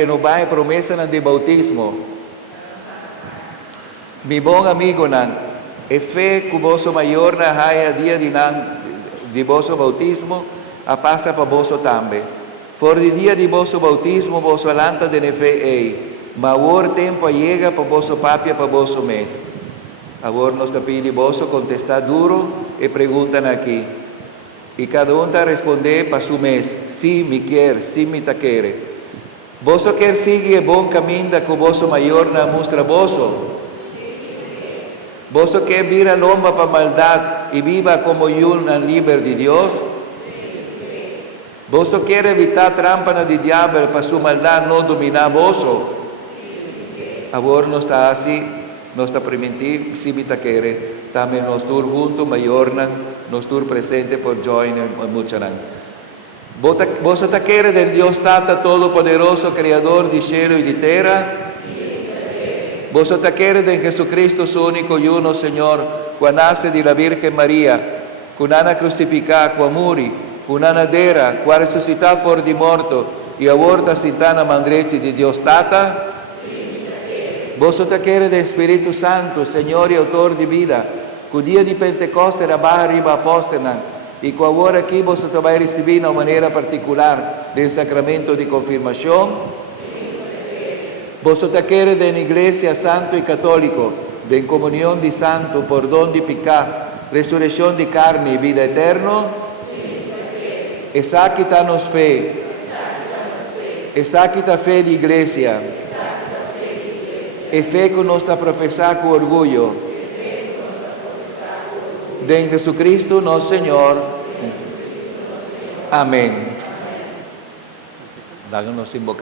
renovar a promessa de bautismo. Mi bom amigo nan, e fé que vosso maior na raia dia de vosso bautismo, a passa para vosso tambe. For de dia de vosso bautismo, vosso alanta de fé ei, maior tempo chega para vosso papia para vosso mês. Agora nós está pedindo vosso contestar duro e perguntam aqui. E cada um está responder para seu mês, sim me quer, sim me ta quer. Vosso quer seguir o bom caminho que o vosso maior na mostra vosso? Vosso quer vir a lomba para maldade e viva como um livre de Deus? Vosso quer evitar a trampa de diabo para sua maldade não dominar vosso? Agora nós está assim, nós está permitindo, se me quer, também nós estou juntos, maior, nós estou presente por join e mucharan. Vos te quer del Dios Tata Todopoderoso, Creador de cielo y de terra? Vos te quer de Jesucristo, su único y uno Señor, que nace de la Virgen María, que nana crucificada, que muri, que nana dera, que resucitó for de morto y aborta sintana mandrechi de Dios Tata? Vos te quer del Espíritu Santo, Señor y autor de vida, que día de Pentecoste era baja arriba apóstolan, y que ahora aquí vos te vais a recibir de una manera particular del sacramento de confirmación. Vos te queréis de una iglesia santo y católico, de comunión de santo, por don de pecado, resurrección de carne y vida eterna. Esa quitanos fe. Esa quita fe de iglesia. E fe que nos está profesar con orgullo. De Jesucristo nuestro Señor. Amén. Dáganos invocar.